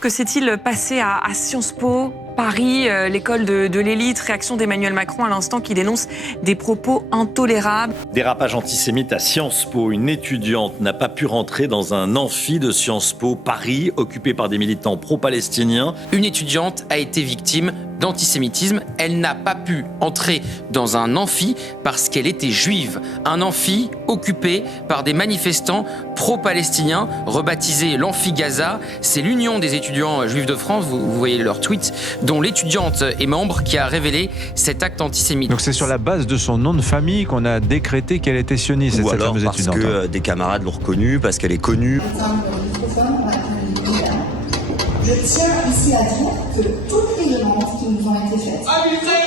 Que s'est-il passé à Sciences Po, Paris, l'école de l'élite? Réaction d'Emmanuel Macron à l'instant qui dénonce des propos intolérables. Dérapage antisémite à Sciences Po. Une étudiante n'a pas pu rentrer dans un amphi de Sciences Po Paris, occupé par des militants pro-palestiniens. Une étudiante a été victime d'antisémitisme. Elle n'a pas pu entrer dans un amphi parce qu'elle était juive. Un amphi occupé par des manifestants pro-palestiniens, rebaptisé l'Amphi Gaza. C'est l'Union des étudiants juifs de France, vous voyez leur tweet, dont l'étudiante est membre, qui a révélé cet acte antisémite. Donc c'est sur la base de son nom de famille qu'on a décrété qu'elle était sioniste, ou cette alors fameuse parce étudiante. que des camarades l'ont reconnue, parce qu'elle est connue. Je tiens ici à dire que toutes les demandes qui nous ont été faites. On a préféré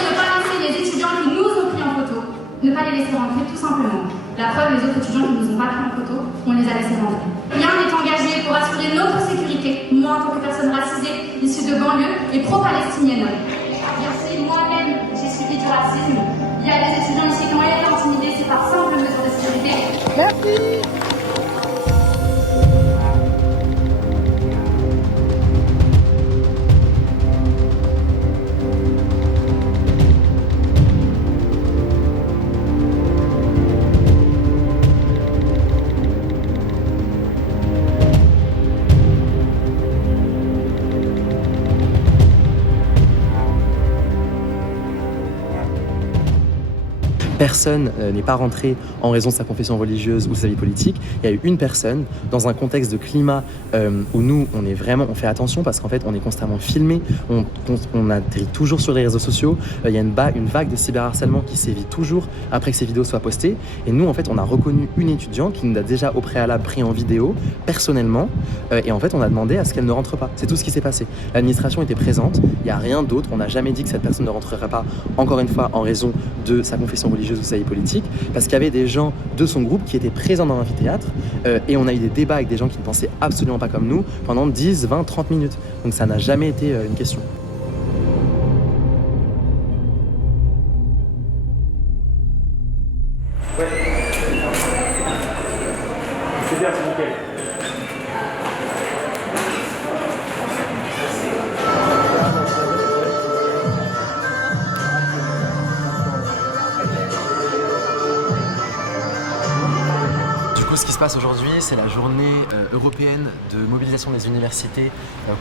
ne pas laisser les étudiants qui nous ont pris en photo, ne pas les laisser rentrer tout simplement. La preuve, les autres étudiants qui nous ont pas pris en photo, on les a laissés rentrer. Rien n'est engagé pour assurer notre sécurité, moi en tant que personne racisée, issue de banlieue et pro-palestinienne. Bien sûr, moi-même, j'ai subi du racisme. Il y a des étudiants ici qui ont été intimidés, c'est par simple mesure de sécurité. Merci. Personne n'est pas rentré en raison de sa confession religieuse ou de sa vie politique. Il y a eu une personne dans un contexte de climat où nous, on fait attention parce qu'en fait, on est constamment filmé, on atterrit toujours sur les réseaux sociaux. Il y a une vague de cyberharcèlement qui sévit toujours après que ces vidéos soient postées. Et nous, en fait, on a reconnu une étudiante qui nous a déjà au préalable pris en vidéo, personnellement. Et en fait, on a demandé à ce qu'elle ne rentre pas. C'est tout ce qui s'est passé. L'administration était présente. Il n'y a rien d'autre. On n'a jamais dit que cette personne ne rentrerait pas, encore une fois, en raison de sa confession religieuse ou sa vie politique, parce qu'il y avait des gens de son groupe qui étaient présents dans l'amphithéâtre et on a eu des débats avec des gens qui ne pensaient absolument pas comme nous pendant 10, 20, 30 minutes. Donc ça n'a jamais été une question. Ouais. C'est bien, c'est nickel. Ce qui se passe aujourd'hui, c'est la journée européenne de mobilisation des universités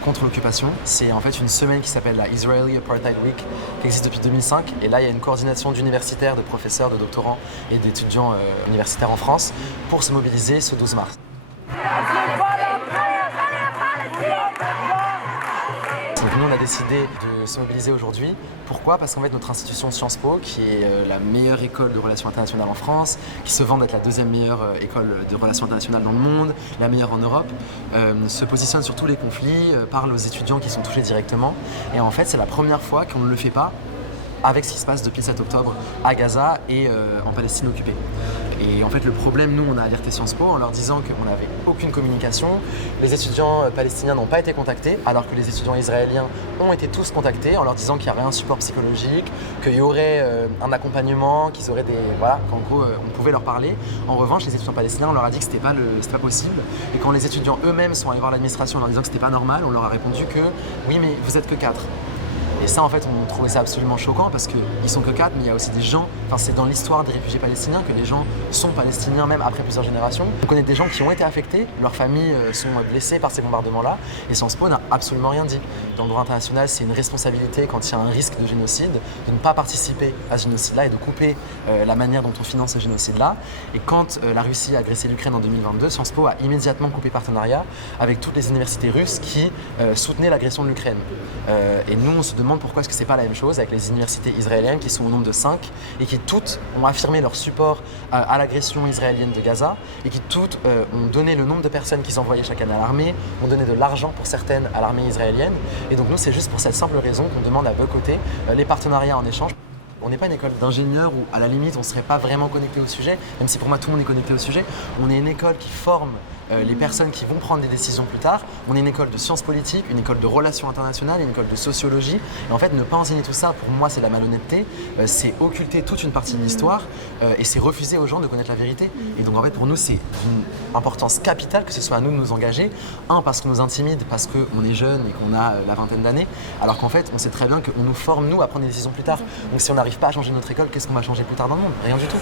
contre l'occupation. C'est en fait une semaine qui s'appelle la Israeli Apartheid Week, qui existe depuis 2005. Et là, il y a une coordination d'universitaires, de professeurs, de doctorants et d'étudiants universitaires en France pour se mobiliser ce 12 mars. Donc nous, on a décidé de se mobiliser aujourd'hui. Pourquoi? Parce qu'en fait, notre institution Sciences Po, qui est la meilleure école de relations internationales en France, qui se vante d'être la deuxième meilleure école de relations internationales dans le monde, la meilleure en Europe, se positionne sur tous les conflits, parle aux étudiants qui sont touchés directement. Et en fait, c'est la première fois qu'on ne le fait pas avec ce qui se passe depuis le 7 octobre à Gaza et en Palestine occupée. Et en fait, le problème, nous, on a alerté Sciences Po en leur disant qu'on n'avait aucune communication. Les étudiants palestiniens n'ont pas été contactés, alors que les étudiants israéliens ont été tous contactés en leur disant qu'il y aurait un support psychologique, qu'il y aurait un accompagnement, qu'ils auraient des... Voilà, qu'en gros, on pouvait leur parler. En revanche, les étudiants palestiniens, on leur a dit que c'était pas possible. Et quand les étudiants eux-mêmes sont allés voir l'administration en leur disant que c'était pas normal, on leur a répondu que oui, mais vous êtes que 4. Et ça, en fait, on trouvait ça absolument choquant parce qu'ils sont que 4, mais il y a aussi des gens, enfin c'est dans l'histoire des réfugiés palestiniens que les gens sont palestiniens même après plusieurs générations. On connaît des gens qui ont été affectés, leurs familles sont blessées par ces bombardements-là, et Sciences Po n'a absolument rien dit. Dans le droit international, c'est une responsabilité quand il y a un risque de génocide, de ne pas participer à ce génocide-là et de couper la manière dont on finance ce génocide-là. Et quand la Russie a agressé l'Ukraine en 2022, Sciences Po a immédiatement coupé partenariat avec toutes les universités russes qui soutenaient l'agression de l'Ukraine. Et nous, on se demande pourquoi est-ce que c'est pas la même chose avec les universités israéliennes qui sont au nombre de 5 et qui toutes ont affirmé leur support à l'agression israélienne de Gaza et qui toutes ont donné le nombre de personnes qu'ils envoyaient chaque année à l'armée, ont donné de l'argent pour certaines à l'armée israélienne. Et donc nous, c'est juste pour cette simple raison qu'on demande à boycotter les partenariats en échange. On n'est pas une école d'ingénieurs où, à la limite, on ne serait pas vraiment connecté au sujet, même si pour moi tout le monde est connecté au sujet. On est une école qui forme les personnes qui vont prendre des décisions plus tard. On est une école de sciences politiques, une école de relations internationales, une école de sociologie. Et en fait, ne pas enseigner tout ça, pour moi, c'est la malhonnêteté. C'est occulter toute une partie de l'histoire et c'est refuser aux gens de connaître la vérité. Et donc, en fait, pour nous, c'est d'une importance capitale que ce soit à nous de nous engager. Un, parce qu'on nous intimide, parce qu'on est jeune et qu'on a la vingtaine d'années, alors qu'en fait, on sait très bien qu'on nous forme, nous, à prendre des décisions plus tard. Donc, si on n'arrive pas à changer notre école, qu'est-ce qu'on va changer plus tard dans le monde? Rien du tout.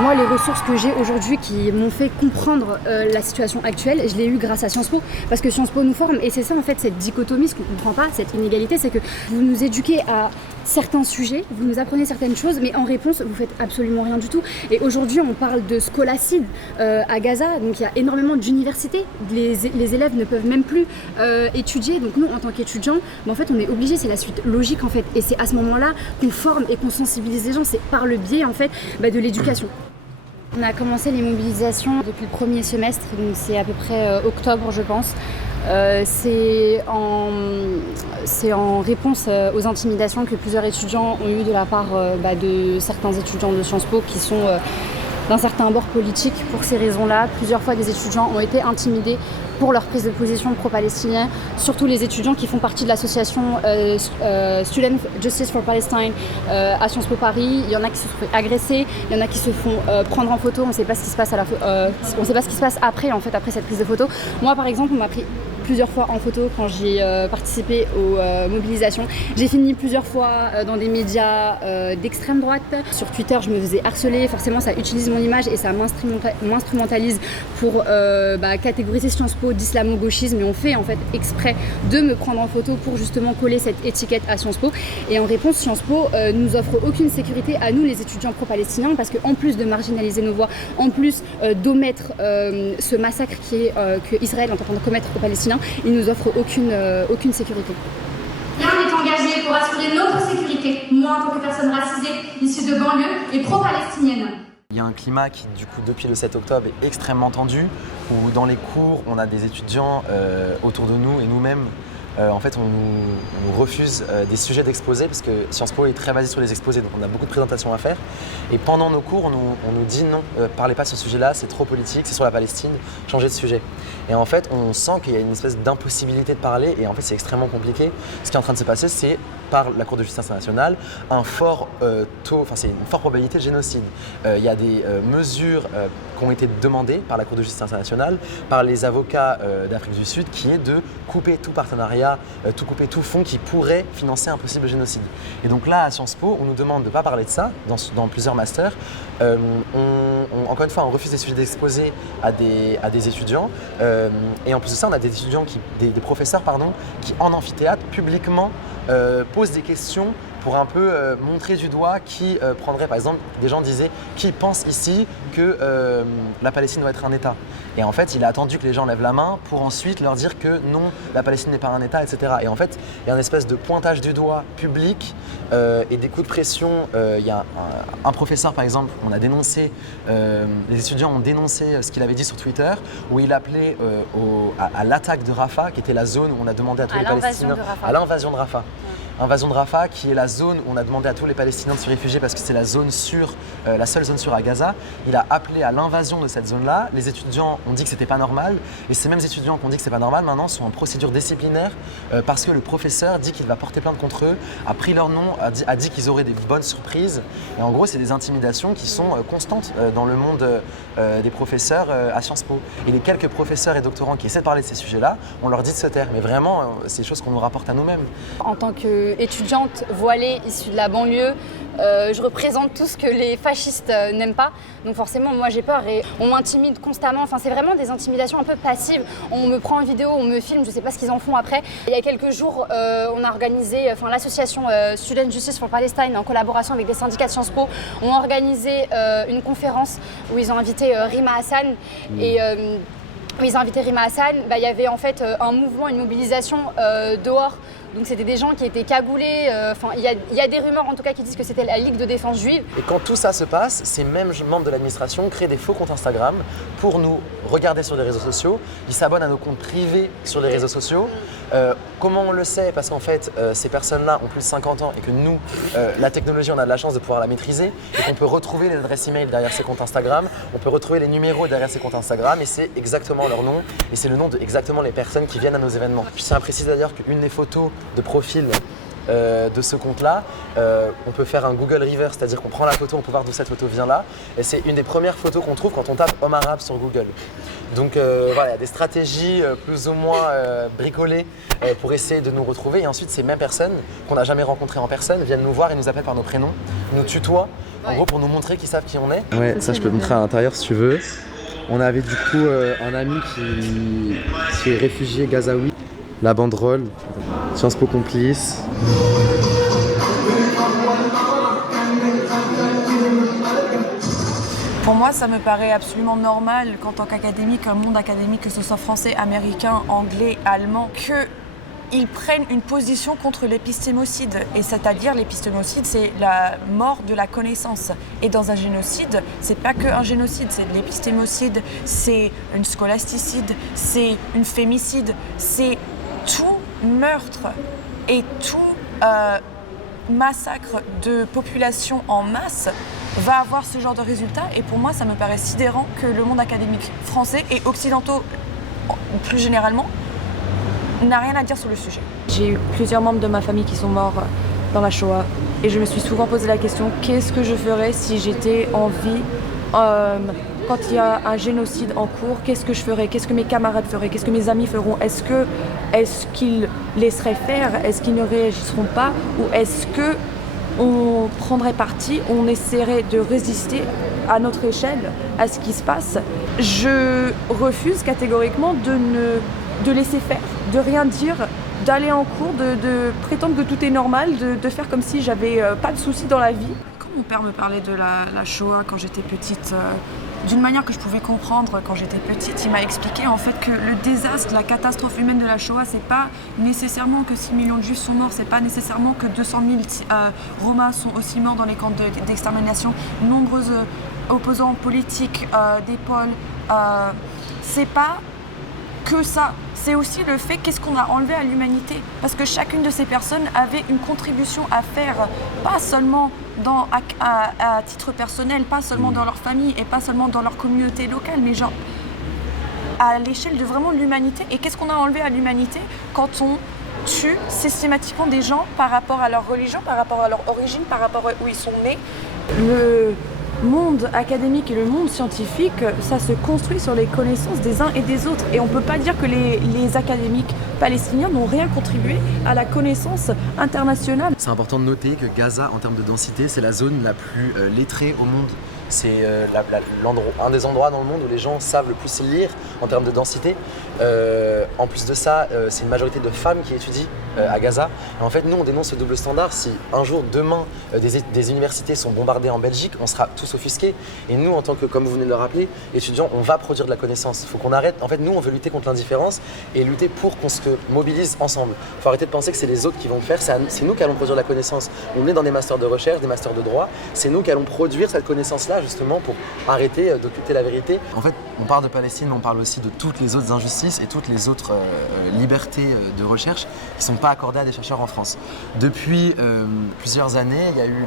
Moi, les ressources que j'ai aujourd'hui qui m'ont fait comprendre la situation actuelle, je l'ai eu grâce à Sciences Po, parce que Sciences Po nous forme, et c'est ça en fait cette dichotomie, ce qu'on ne comprend pas, cette inégalité, c'est que vous nous éduquez à certains sujets, vous nous apprenez certaines choses, mais en réponse, vous faites absolument rien du tout. Et aujourd'hui, on parle de scolacide à Gaza, donc il y a énormément d'universités, les élèves ne peuvent même plus étudier, donc nous, en tant qu'étudiants, en fait, on est obligés, c'est la suite logique en fait, et c'est à ce moment-là qu'on forme et qu'on sensibilise les gens, c'est par le biais en fait de l'éducation. On a commencé les mobilisations depuis le premier semestre, donc c'est à peu près octobre je pense. C'est en réponse aux intimidations que plusieurs étudiants ont eu de la part de certains étudiants de Sciences Po qui sont d'un certain bord politique. Pour ces raisons-là, plusieurs fois des étudiants ont été intimidés pour leur prise de position pro-palestinien, surtout les étudiants qui font partie de l'association Student Justice for Palestine à Sciences Po Paris. Il y en a qui se sont fait agresser, il y en a qui se font prendre en photo, on ne sait pas ce qui se passe on sait pas ce qui se passe après cette prise de photo. Moi par exemple, on m'a pris plusieurs fois en photo quand j'ai participé aux mobilisations. J'ai fini plusieurs fois dans des médias d'extrême droite. Sur Twitter, je me faisais harceler. Forcément, ça utilise mon image et ça m'instrumentalise pour catégoriser Sciences Po d'islamo-gauchisme. Et on fait en fait exprès de me prendre en photo pour justement coller cette étiquette à Sciences Po. Et en réponse, Sciences Po nous offre aucune sécurité à nous, les étudiants pro-palestiniens, parce qu'en plus de marginaliser nos voix, en plus d'omettre ce massacre que Israël est en train de commettre aux Palestiniens, il ne nous offre aucune sécurité. Rien n'est engagé pour assurer notre sécurité, moi en tant que personne racisée, issue de banlieue et pro-palestinienne. Il y a un climat qui, du coup, depuis le 7 octobre est extrêmement tendu, où dans les cours, on a des étudiants autour de nous et nous-mêmes. En fait, on nous refuse des sujets d'exposé parce que Sciences Po est très basé sur les exposés, donc on a beaucoup de présentations à faire. Et pendant nos cours, on nous dit non, parlez pas de ce sujet-là, c'est trop politique, c'est sur la Palestine, changez de sujet. Et en fait, on sent qu'il y a une espèce d'impossibilité de parler et en fait, c'est extrêmement compliqué. Ce qui est en train de se passer, c'est par la Cour de justice internationale, c'est une forte probabilité de génocide. Il y a des mesures qui ont été demandées par la Cour de justice internationale, par les avocats d'Afrique du Sud, qui est de couper tout partenariat, couper tout fonds qui pourrait financer un possible génocide. Et donc là, à Sciences Po, on nous demande de ne pas parler de ça dans plusieurs masters. Encore une fois, on refuse des sujets d'exposé à des étudiants. Et en plus de ça, on a des étudiants, des professeurs qui en amphithéâtre, publiquement, posent des questions pour un peu montrer du doigt qui prendrait, par exemple, des gens disaient qui pense ici que la Palestine doit être un État. Et en fait, il a attendu que les gens lèvent la main pour ensuite leur dire que non, la Palestine n'est pas un État, etc. Et en fait, il y a une espèce de pointage du doigt public et des coups de pression. Il y a un professeur, par exemple, on a dénoncé, les étudiants ont dénoncé ce qu'il avait dit sur Twitter, où il appelait à l'attaque de Rafah, qui était la zone où on a demandé à tous les Palestiniens, à l'invasion de Rafah. Invasion de Rafah, qui est la zone où on a demandé à tous les Palestiniens de se réfugier parce que c'est la seule zone sûre à Gaza. Il a appelé à l'invasion de cette zone-là. Les étudiants ont dit que c'était pas normal. Et ces mêmes étudiants qui ont dit que c'est pas normal, maintenant sont en procédure disciplinaire parce que le professeur dit qu'il va porter plainte contre eux, a pris leur nom, a dit qu'ils auraient des bonnes surprises. Et en gros, c'est des intimidations qui sont constantes dans le monde des professeurs à Sciences Po. Et les quelques professeurs et doctorants qui essaient de parler de ces sujets-là, on leur dit de se taire. Mais vraiment, c'est des choses qu'on nous rapporte à nous-mêmes. En tant qu'étudiante voilée issue de la banlieue, je représente tout ce que les fascistes n'aiment pas. Donc forcément, moi j'ai peur et on m'intimide constamment. Enfin, c'est vraiment des intimidations un peu passives. On me prend en vidéo, on me filme, je sais pas ce qu'ils en font après. Il y a quelques jours, on a organisé, l'association Student Justice for Palestine, en collaboration avec des syndicats de Sciences Po, ont organisé une conférence où ils ont invité Rima Hassan et ils ont invité Rima Hassan. Il y avait en fait un mouvement, une mobilisation dehors Donc c'était des gens qui étaient cagoulés, il y a des rumeurs en tout cas qui disent que c'était la Ligue de défense juive. Et quand tout ça se passe, ces mêmes membres de l'administration créent des faux comptes Instagram pour nous regarder sur les réseaux sociaux. Ils s'abonnent à nos comptes privés sur les réseaux sociaux. Comment on le sait? Parce qu'en fait, ces personnes-là ont plus de 50 ans et que nous, la technologie, on a de la chance de pouvoir la maîtriser et qu'on peut retrouver les adresses email derrière ces comptes Instagram, on peut retrouver les numéros derrière ces comptes Instagram et c'est exactement leur nom et c'est le nom de exactement les personnes qui viennent à nos événements. Je tiens à préciser d'ailleurs qu'une des photos de profil de ce compte-là, on peut faire un Google Reverse, c'est-à-dire qu'on prend la photo, on peut voir d'où cette photo vient là. Et c'est une des premières photos qu'on trouve quand on tape homme arabe sur Google. Donc voilà, il y a des stratégies plus ou moins bricolées pour essayer de nous retrouver. Et ensuite, ces mêmes personnes qu'on n'a jamais rencontrées en personne viennent nous voir et nous appellent par nos prénoms, nous tutoient, en gros pour nous montrer qu'ils savent qui on est. Ouais, ça je peux te montrer à l'intérieur si tu veux. On avait du coup un ami qui est réfugié gazaoui. La banderole, Sciences Po complice. Pour moi, ça me paraît absolument normal qu'en tant qu'académique, un monde académique, que ce soit français, américain, anglais, allemand, qu'ils prennent une position contre l'épistémocide. Et c'est-à-dire, l'épistémocide, c'est la mort de la connaissance. Et dans un génocide, c'est pas qu'un génocide, c'est de l'épistémocide, c'est une scolasticide, c'est une fémicide, c'est tout meurtre et tout massacre de population en masse va avoir ce genre de résultat. Et pour moi, ça me paraît sidérant que le monde académique français et occidentaux, plus généralement, n'a rien à dire sur le sujet. J'ai eu plusieurs membres de ma famille qui sont morts dans la Shoah et je me suis souvent posé la question, qu'est-ce que je ferais si j'étais en vie quand il y a un génocide en cours? Qu'est-ce que je ferais? Qu'est-ce que mes camarades feraient? Qu'est-ce que mes amis feront? Est-ce qu'ils laisseraient faire? Est-ce qu'ils ne réagisseront pas? Ou est-ce que on prendrait parti, on essaierait de résister à notre échelle à ce qui se passe? Je refuse catégoriquement de laisser faire, de rien dire, d'aller en cours, de prétendre que tout est normal, de faire comme si j'avais pas de soucis dans la vie. Quand mon père me parlait de la Shoah quand j'étais petite, d'une manière que je pouvais comprendre quand j'étais petite, il m'a expliqué en fait que le désastre, la catastrophe humaine de la Shoah, c'est pas nécessairement que 6 millions de juifs sont morts, c'est pas nécessairement que 200 000 Romains sont aussi morts dans les camps d'extermination, nombreux opposants politiques, des pôles, c'est pas que ça. C'est aussi le fait qu'est-ce qu'on a enlevé à l'humanité. Parce que chacune de ces personnes avait une contribution à faire, pas seulement à titre personnel, pas seulement dans leur famille et pas seulement dans leur communauté locale, mais genre à l'échelle de vraiment l'humanité. Et qu'est-ce qu'on a enlevé à l'humanité quand on tue systématiquement des gens par rapport à leur religion, par rapport à leur origine, par rapport à où ils sont nés? Le monde académique et le monde scientifique, ça se construit sur les connaissances des uns et des autres. Et on ne peut pas dire que les académiques palestiniens n'ont rien contribué à la connaissance internationale. C'est important de noter que Gaza, en termes de densité, c'est la zone la plus lettrée au monde. C'est un des endroits dans le monde où les gens savent le plus lire en termes de densité. En plus de ça, c'est une majorité de femmes qui étudient à Gaza. Et en fait, nous, on dénonce ce double standard. Si un jour, demain, des universités sont bombardées en Belgique, on sera tous offusqués. Et nous, en tant que, comme vous venez de le rappeler, étudiants, on va produire de la connaissance. Il faut qu'on arrête. En fait, nous, on veut lutter contre l'indifférence et lutter pour qu'on se mobilise ensemble. Il faut arrêter de penser que c'est les autres qui vont le faire. C'est nous qui allons produire de la connaissance. On est dans des masters de recherche, des masters de droit. C'est nous qui allons produire cette connaissance-là, justement, pour arrêter d'occulter la vérité. En fait, on parle de Palestine, mais on parle aussi de toutes les autres injustices et toutes les autres libertés de recherche qui ne sont pas accordées à des chercheurs en France. Depuis plusieurs années, il y a eu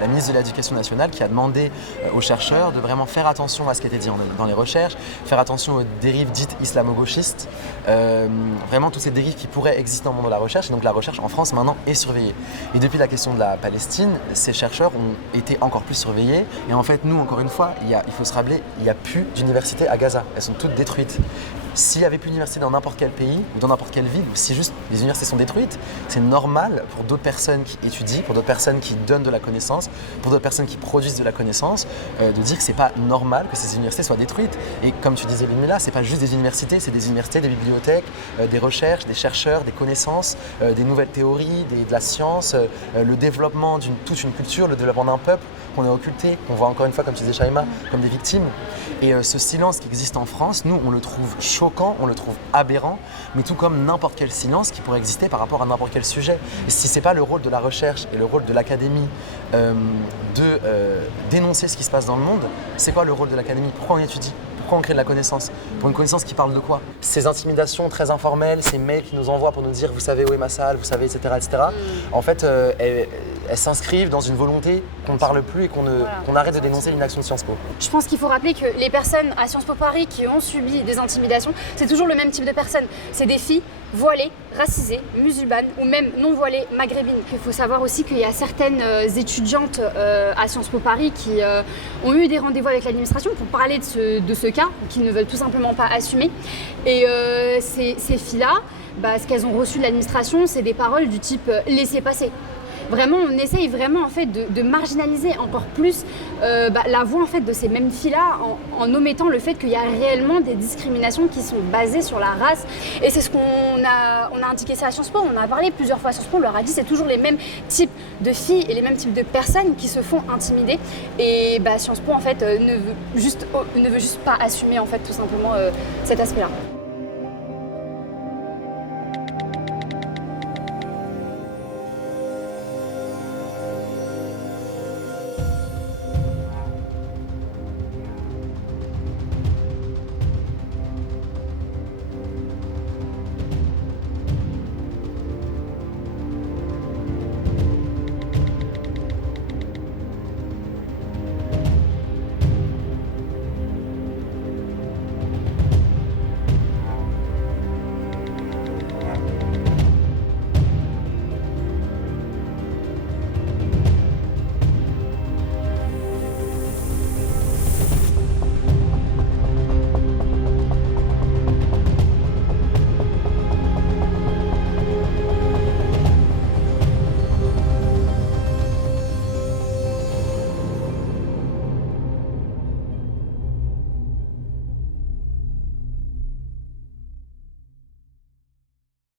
la ministre de l'Éducation nationale qui a demandé aux chercheurs de vraiment faire attention à ce qui était dit dans les recherches, faire attention aux dérives dites islamo-gauchistes, vraiment toutes ces dérives qui pourraient exister dans le monde de la recherche. Et donc la recherche en France maintenant est surveillée. Et depuis la question de la Palestine, ces chercheurs ont été encore plus surveillés. Et en fait, nous, encore une fois, il faut se rappeler, il n'y a plus d'universités à Gaza. Elles sont toutes détruites. S'il n'y avait plus d'université dans n'importe quel pays ou dans n'importe quelle ville, ou si juste les universités sont détruites, c'est normal pour d'autres personnes qui étudient, pour d'autres personnes qui donnent de la connaissance, pour d'autres personnes qui produisent de la connaissance, de dire que c'est pas normal que ces universités soient détruites. Et comme tu disais, Ludmilla, c'est pas juste des universités, c'est des universités, des bibliothèques, des recherches, des chercheurs, des connaissances, des nouvelles théories, de la science, le développement d'une toute une culture, le développement d'un peuple qu'on a occulté, qu'on voit encore une fois, comme tu disais, Shaima, comme des victimes. Et ce silence qui existe en France, nous, on le trouve choquant. choquant, on le trouve aberrant, mais tout comme n'importe quel silence qui pourrait exister par rapport à n'importe quel sujet. Et si c'est pas le rôle de la recherche et le rôle de l'académie de dénoncer ce qui se passe dans le monde, c'est quoi le rôle de l'académie? Pourquoi on étudie? Pourquoi on crée de la connaissance? Pour une connaissance qui parle de quoi? Ces intimidations très informelles, ces mails qui nous envoient pour nous dire vous savez où est ma salle, vous savez, etc. En fait, elles s'inscrivent dans une volonté qu'on ne parle plus et qu'on arrête de dénoncer l'inaction de Sciences Po. Je pense qu'il faut rappeler que les personnes à Sciences Po Paris qui ont subi des intimidations, c'est toujours le même type de personnes. C'est des filles voilées, racisées, musulmanes ou même non voilées maghrébines. Il faut savoir aussi qu'il y a certaines étudiantes à Sciences Po Paris qui ont eu des rendez-vous avec l'administration pour parler de ce cas, qui ne veulent tout simplement pas assumer. Et ces filles-là, ce qu'elles ont reçu de l'administration, c'est des paroles du type « laissez passer ». Vraiment, on essaye vraiment en fait de marginaliser encore plus la voix en fait de ces mêmes filles-là en omettant le fait qu'il y a réellement des discriminations qui sont basées sur la race. Et c'est ce qu'on a indiqué ça à Sciences Po. On a parlé plusieurs fois à Sciences Po. On leur a dit c'est toujours les mêmes types de filles et les mêmes types de personnes qui se font intimider. Et Sciences Po en fait ne veut juste pas assumer en fait tout simplement cet aspect-là.